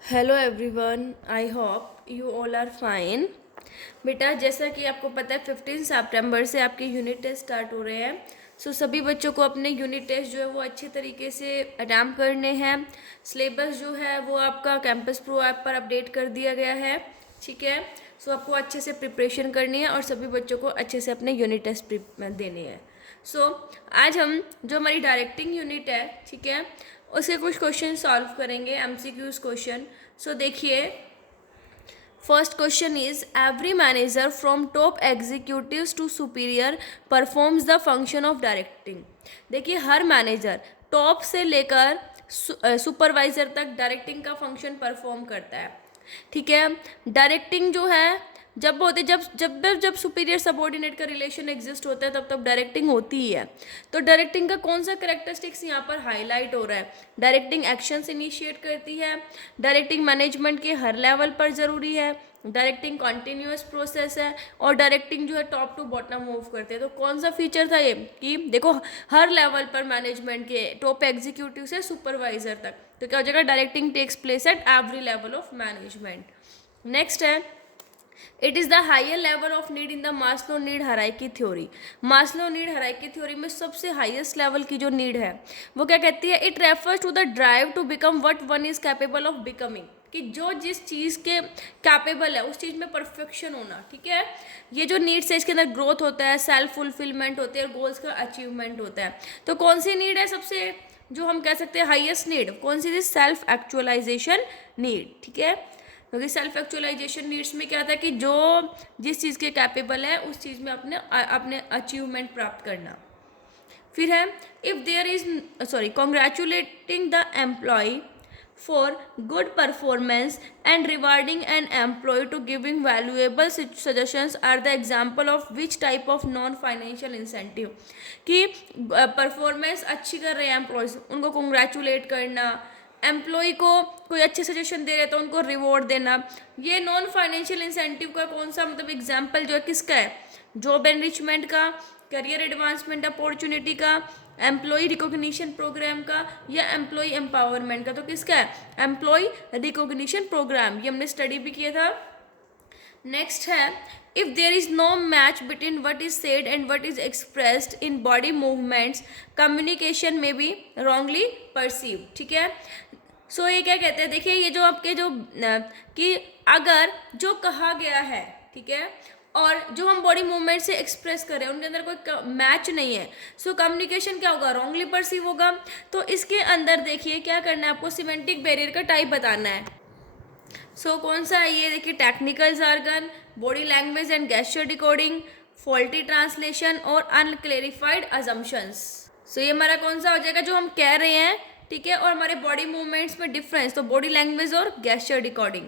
Hello everyone, I hope you all are fine. बेटा, जैसा कि आपको पता है 15 सितंबर से आपके यूनिट टेस्ट स्टार्ट हो रहे हैं। सभी बच्चों को अपने यूनिट टेस्ट जो है वो अच्छे तरीके से अटैम्प्ट करने हैं। सिलेबस जो है वो आपका कैंपस प्रो ऐप पर अपडेट कर दिया गया है। ठीक है। आपको अच्छे से प्रिपरेशन करनी है और सभी बच्चों को अच्छे से अपने यूनिट टेस्ट देने हैं। आज हम जो हमारी डायरेक्टिंग यूनिट है, ठीक है, उसके कुछ क्वेश्चन सॉल्व करेंगे, एमसीक्यूज क्वेश्चन। देखिए, first question is every manager from top executives to superior performs the function of directing. देखिए, हर मैनेजर टॉप से लेकर सुपरवाइजर तक डायरेक्टिंग का फंक्शन परफॉर्म करता है। ठीक है। डायरेक्टिंग जो है जब होती जब जब जब सुपीरियर सबऑर्डिनेट का रिलेशन एग्जिस्ट होता है तब डायरेक्टिंग होती ही है। तो डायरेक्टिंग का कौन सा करेक्टरिस्टिक्स यहाँ पर हाईलाइट हो रहा है? डायरेक्टिंग एक्शंस इनिशिएट करती है। डायरेक्टिंग मैनेजमेंट के हर लेवल पर ज़रूरी है। डायरेक्टिंग कॉन्टिन्यूस प्रोसेस है और डायरेक्टिंग जो है टॉप टू बॉटम मूव करते हैं। तो कौन सा फीचर था ये कि देखो, हर लेवल पर मैनेजमेंट के टॉप एग्जीक्यूटिव से सुपरवाइजर तक, तो क्या हो जाएगा? Directing takes place at every level of management. Next है, it is the higher level of need in the Maslow need hierarchy theory. Maslow need hierarchy theory में सबसे हाईएस्ट लेवल की जो नीड है वो क्या कहती है? It refers to the drive to become what one is capable of becoming, कि जो जिस चीज़ के कैपेबल है उस चीज़ में परफेक्शन होना। ठीक है। ये जो नीड्स है इसके अंदर ग्रोथ होता है, सेल्फ फुलफिलमेंट होती है और गोल्स का अचीवमेंट होता है। तो कौन सी नीड है सबसे, जो हम कह सकते हैं हाईएस्ट नीड, कौन सी? Self actualisation need. ठीक है। क्योंकि सेल्फ एक्चुअलाइजेशन नीड्स में क्या था कि जो जिस चीज़ के कैपेबल है उस चीज़ में अपने अपने अचीवमेंट प्राप्त करना। फिर है, if there is congratulating the employee for good performance and rewarding an employee to giving valuable suggestions are the example of which type of non financial incentive. कि परफॉर्मेंस अच्छी कर रहे हैं एम्प्लॉयज, उनको कॉन्ग्रेचुलेट करना, एम्प्लॉय को कोई अच्छे सजेशन दे रहे तो उनको रिवॉर्ड देना, ये नॉन फाइनेंशियल इंसेंटिव का कौन सा मतलब एग्जाम्पल जो है किसका है? जॉब एनरिचमेंट का, करियर एडवांसमेंट अपॉर्चुनिटी का, एम्प्लॉय रिकॉग्निशन प्रोग्राम का, या एम्प्लॉय एम्पावरमेंट का। तो किसका है? एम्प्लॉय रिकॉग्निशन प्रोग्राम, ये हमने स्टडी भी किया था। नेक्स्ट है, if there is no match between what is said and what is expressed in body movements, communication में बी रॉन्गली परसीव। ठीक है। ये क्या कहते हैं? देखिए, ये जो आपके जो कि अगर जो कहा गया है, ठीक है, और जो हम बॉडी मूवमेंट से एक्सप्रेस कर रहे हैं उनके अंदर कोई मैच नहीं है, कम्युनिकेशन क्या होगा? रॉन्गली परसीव होगा। तो इसके अंदर देखिए क्या करना है आपको? सिमेंटिक बैरियर का टाइप बताना है। कौन सा है ये? देखिए, technical jargon, body language and gesture decoding, faulty translation और अनक्लेरिफाइड अजम्पशंस। ये हमारा कौन सा हो जाएगा जो हम कह रहे हैं? ठीक है। और हमारे बॉडी मूवमेंट्स में डिफरेंस, तो बॉडी लैंग्वेज और गेस्चर डिकोडिंग।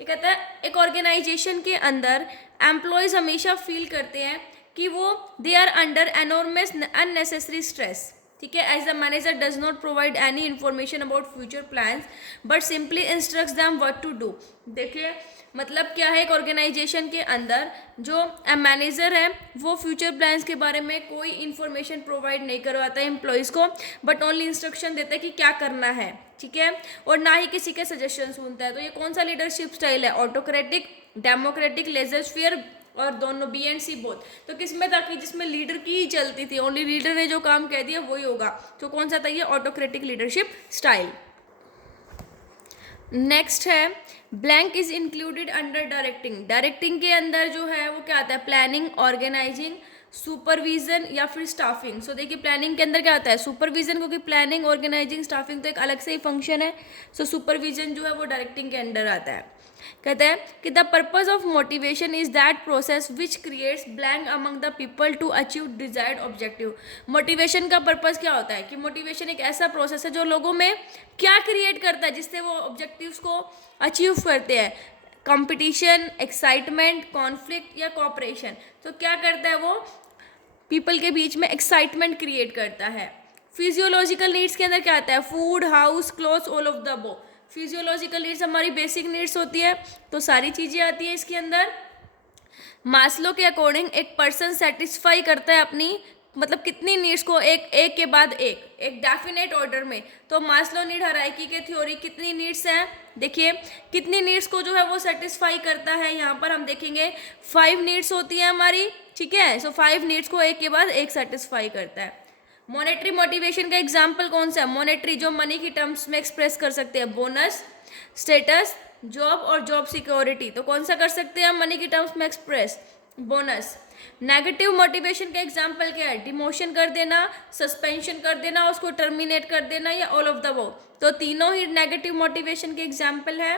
ये कहता है एक ऑर्गेनाइजेशन के अंदर एम्प्लॉयज हमेशा फील करते हैं कि वो they are under enormous unnecessary stress. ठीक है। As the manager does not provide any information about future plans but simply instructs them what to do. देखिए, मतलब क्या है? एक ऑर्गेनाइजेशन के अंदर जो मैनेजर है वो फ्यूचर प्लान्स के बारे में कोई इन्फॉर्मेशन प्रोवाइड नहीं करवाता है एम्प्लॉयज़ को, बट ओनली इंस्ट्रक्शन देता है कि क्या करना है। ठीक है। और ना ही किसी के सजेशन सुनता है। तो ये कौन सा लीडरशिप स्टाइल है? ऑटोक्रेटिक, डेमोक्रेटिक, लेजर और दोनों बी एंड सी बोथ। तो किसमें था कि जिसमें लीडर की ही चलती थी, ओनली लीडर ने जो काम कह दिया वही होगा। तो कौन सा था ये? Autocratic leadership style. नेक्स्ट है, blank is included under directing. Directing के अंदर जो है वो क्या आता है? प्लानिंग, ऑर्गेनाइजिंग, सुपरविजन या फिर स्टाफिंग। देखिए, प्लानिंग के अंदर क्या आता है? सुपरविजन, क्योंकि प्लानिंग, ऑर्गेनाइजिंग, स्टाफिंग तो एक अलग से ही फंक्शन है। सुपरविजन जो है वो डायरेक्टिंग के अंडर आता है। कहते हैं कि the purpose of motivation is that process which creates blank among the people to achieve desired objective. Motivation का पर्पज क्या होता है? कि मोटिवेशन एक ऐसा प्रोसेस है जो लोगों में क्या क्रिएट करता है जिससे वो ऑब्जेक्टिव्स को अचीव करते हैं। कंपटीशन, एक्साइटमेंट, कॉन्फ्लिक्ट या कोऑपरेशन। तो क्या करता है वो? पीपल के बीच में एक्साइटमेंट क्रिएट करता है। फिजियोलॉजिकल नीड्स के अंदर क्या आता है? Food, house, clothes, all of the above. Physiological needs हमारी बेसिक नीड्स होती है, तो सारी चीज़ें आती है इसके अंदर। मास्लो के अकॉर्डिंग एक पर्सन सेटिस्फाई करता है अपनी मतलब कितनी नीड्स को एक के बाद एक डेफिनेट ऑर्डर में, तो मास्लो नीड हायरार्की के थ्योरी कितनी नीड्स हैं, देखिए कितनी नीड्स को जो है वो सेटिस्फाई करता है। यहाँ पर हम देखेंगे 5 नीड्स होती है हमारी, ठीक है। सो 5 नीड्स को एक के बाद एक सेटिस्फाई करता है। मॉनेटरी मोटिवेशन का एग्जाम्पल कौन सा है? मॉनेटरी जो मनी की टर्म्स में एक्सप्रेस कर सकते हैं, बोनस, स्टेटस, जॉब और जॉब सिक्योरिटी। तो कौन सा कर सकते हैं हम मनी की टर्म्स में एक्सप्रेस? बोनस। नेगेटिव मोटिवेशन का एग्जाम्पल क्या है? डिमोशन कर देना, सस्पेंशन कर देना, उसको टर्मिनेट कर देना, या ऑल ऑफ द वो। तो तीनों ही नेगेटिव मोटिवेशन के एग्जाम्पल है।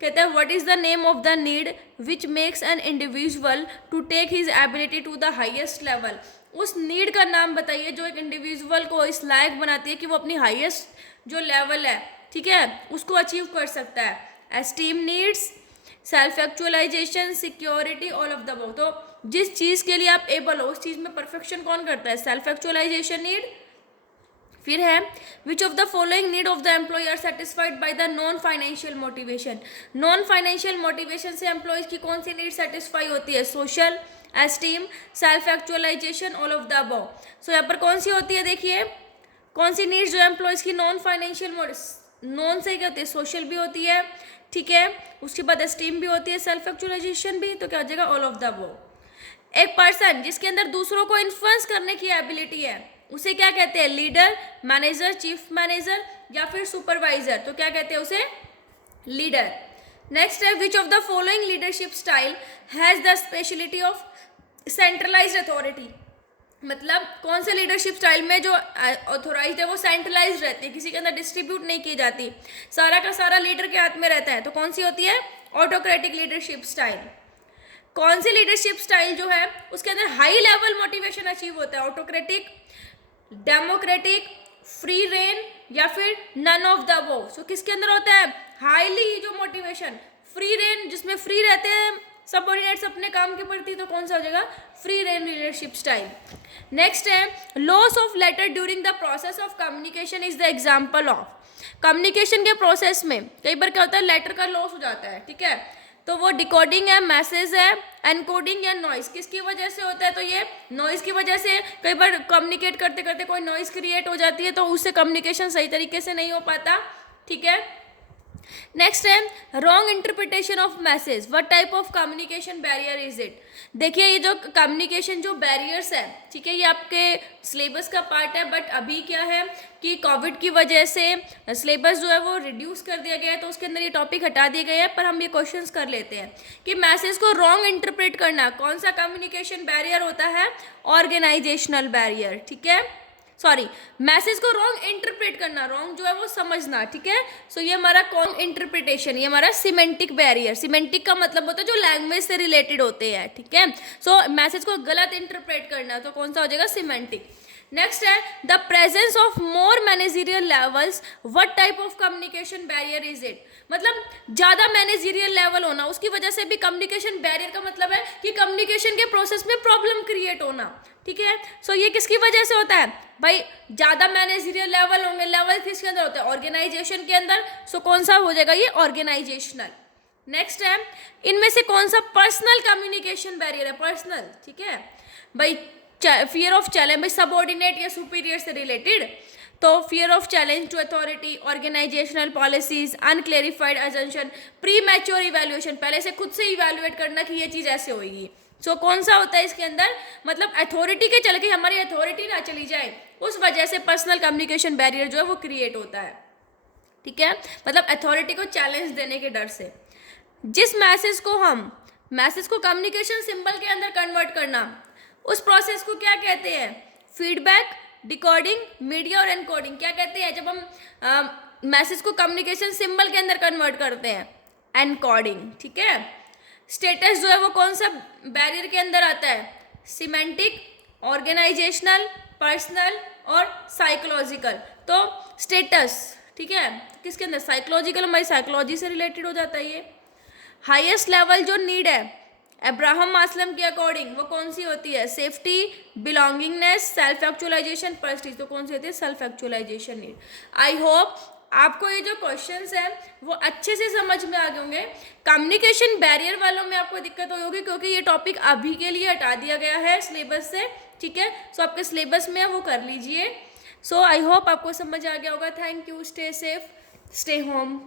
कहते हैं what is the name of the need which makes an individual to take his ability to the highest level. उस नीड का नाम बताइए जो एक इंडिविजुअल को इस लायक बनाती है कि वो अपनी हाईएस्ट जो लेवल है, ठीक है, उसको अचीव कर सकता है। Esteem needs, self actualisation, security, all of the above. तो जिस चीज़ के लिए आप एबल हो उस चीज़ में परफेक्शन कौन करता है? Self actualisation need. फिर है which of the following need of the employee are satisfied by the non financial motivation. Non financial motivation से एम्प्लॉयज की कौन सी नीड सेटिस्फाई होती है? Social, esteem, self actualisation, all of the above. So यहाँ पर कौन सी होती है? देखिए कौन सी नीड्स जो एम्प्लॉयज की नॉन फाइनेंशियल, नॉन से क्या होती है? सोशल भी होती है, ठीक है, उसके बाद एस्टीम भी होती है, सेल्फ एक्चुअलाइजेशन भी, तो क्या हो जाएगा? All of the above. एक पर्सन जिसके अंदर दूसरों को इन्फ्लुएंस करने की एबिलिटी है उसे क्या कहते हैं? लीडर, मैनेजर, चीफ मैनेजर या फिर सुपरवाइजर। तो क्या कहते हैं उसे? लीडर। नेक्स्ट है which of the following leadership style has the speciality of centralised authority. मतलब कौन से लीडरशिप स्टाइल में जो ऑथोराइज्ड है वो सेंट्रलाइज्ड रहती है, किसी के अंदर डिस्ट्रीब्यूट नहीं की जाती, सारा का सारा लीडर के हाथ में रहता है। तो कौन सी होती है? Autocratic leadership style. कौन सी लीडरशिप स्टाइल जो है उसके अंदर हाई लेवल मोटिवेशन अचीव होता है? ऑटोक्रेटिक, डेमोक्रेटिक, फ्री रेन या फिर नन ऑफ द अबव। सो किसके अंदर होता है हाईली जो मोटिवेशन? फ्री रेन, जिसमें फ्री रहते हैं सबऑर्डिनेट्स अपने काम के प्रति, तो कौन सा हो जाएगा? Free rein leadership style. Next है loss of letter during the process of communication is the example of. Communication के प्रोसेस में कई बार क्या होता है? लेटर का लॉस हो जाता है, ठीक है, तो वो डिकोडिंग है, मैसेज है, एनकोडिंग या नॉइस, किसकी वजह से होता है? तो ये नॉइस की वजह से कई बार कम्युनिकेट करते करते कोई नॉइस क्रिएट हो जाती है, तो उससे कम्युनिकेशन सही तरीके से नहीं हो पाता, ठीक है। नेक्स्ट है wrong interpretation of message, what type of communication barrier is it. देखिए ये जो कम्युनिकेशन जो बैरियर्स है, ठीक है, ये आपके सिलेबस का पार्ट है, बट अभी क्या है कि कोविड की वजह से सिलेबस जो है वो रिड्यूस कर दिया गया है, तो उसके अंदर ये टॉपिक हटा दिए गए हैं। पर हम ये क्वेश्चंस कर लेते हैं कि मैसेज को रॉन्ग इंटरप्रेट करना कौन सा कम्युनिकेशन बैरियर होता है? ऑर्गेनाइजेशनल बैरियर, ठीक है, सॉरी, मैसेज को रॉन्ग इंटरप्रेट करना, रॉन्ग जो है वो समझना, ठीक है। सो ये हमारा कौन इंटरप्रिटेशन, ये हमारा सिमेंटिक बैरियर। सिमेंटिक का मतलब होता है जो लैंग्वेज से रिलेटेड होते हैं, ठीक है। सो मैसेज को गलत इंटरप्रेट करना, तो कौन सा हो जाएगा? सिमेंटिक। नेक्स्ट है the presence of more managerial levels, what type of communication barrier is it. मतलब ज़्यादा मैनेजरियल लेवल होना, उसकी वजह से भी कम्युनिकेशन बैरियर का मतलब है कि कम्युनिकेशन के प्रोसेस में प्रॉब्लम क्रिएट होना, ठीक है। सो ये किसकी वजह से होता है भाई? ज़्यादा मैनेजरियल लेवल होंगे, लेवल किसके अंदर होता है? ऑर्गेनाइजेशन के अंदर। सो कौन सा हो जाएगा? ये ऑर्गेनाइजेशनल। नेक्स्ट है इनमें से कौन सा पर्सनल कम्युनिकेशन बैरियर है? पर्सनल, ठीक है भाई। फियर ऑफ चैलेंज, भाई सबऑर्डिनेट या सुपीरियर से रिलेटेड, तो fear of challenge to authority, organisational policies, unclarified assumption, premature evaluation, पहले से खुद से इवैल्यूएट करना कि ये चीज़ ऐसे होगी। सो कौन सा होता है इसके अंदर? मतलब अथॉरिटी के चल के हमारी अथॉरिटी ना चली जाए, उस वजह से पर्सनल कम्युनिकेशन बैरियर जो है वो क्रिएट होता है, ठीक है। मतलब अथॉरिटी को चैलेंज देने के डर से। जिस मैसेज को कम्युनिकेशन सिंबल के अंदर कन्वर्ट करना, उस प्रोसेस को क्या कहते हैं? फीडबैक, डिकोडिंग, मीडिया और एनकोडिंग। क्या कहते हैं जब हम मैसेज को कम्युनिकेशन सिंबल के अंदर कन्वर्ट करते हैं? एनकोडिंग, ठीक है। स्टेटस जो है वो कौन सा बैरियर के अंदर आता है? सिमेंटिक, ऑर्गेनाइजेशनल, पर्सनल और साइकोलॉजिकल। तो स्टेटस, ठीक है, किसके अंदर? साइकोलॉजिकल, हमारी साइकोलॉजी से रिलेटेड हो जाता है ये। हाईएस्ट लेवल जो नीड है अब्राहम मास्लो के अकॉर्डिंग वो कौन सी होती है? Safety, belongingness, self actualisation, prestige. तो कौन सी होती है? Self actualisation need. I hope आपको ये जो क्वेश्चंस हैं वो अच्छे से समझ में आ गए होंगे। कम्युनिकेशन बैरियर वालों में आपको दिक्कत होगी क्योंकि ये टॉपिक अभी के लिए हटा दिया गया है सिलेबस से, ठीक है। सो आपके सिलेबस में है वो कर लीजिए। सो आई होप आपको समझ आ गया होगा। Thank you, stay safe, stay home.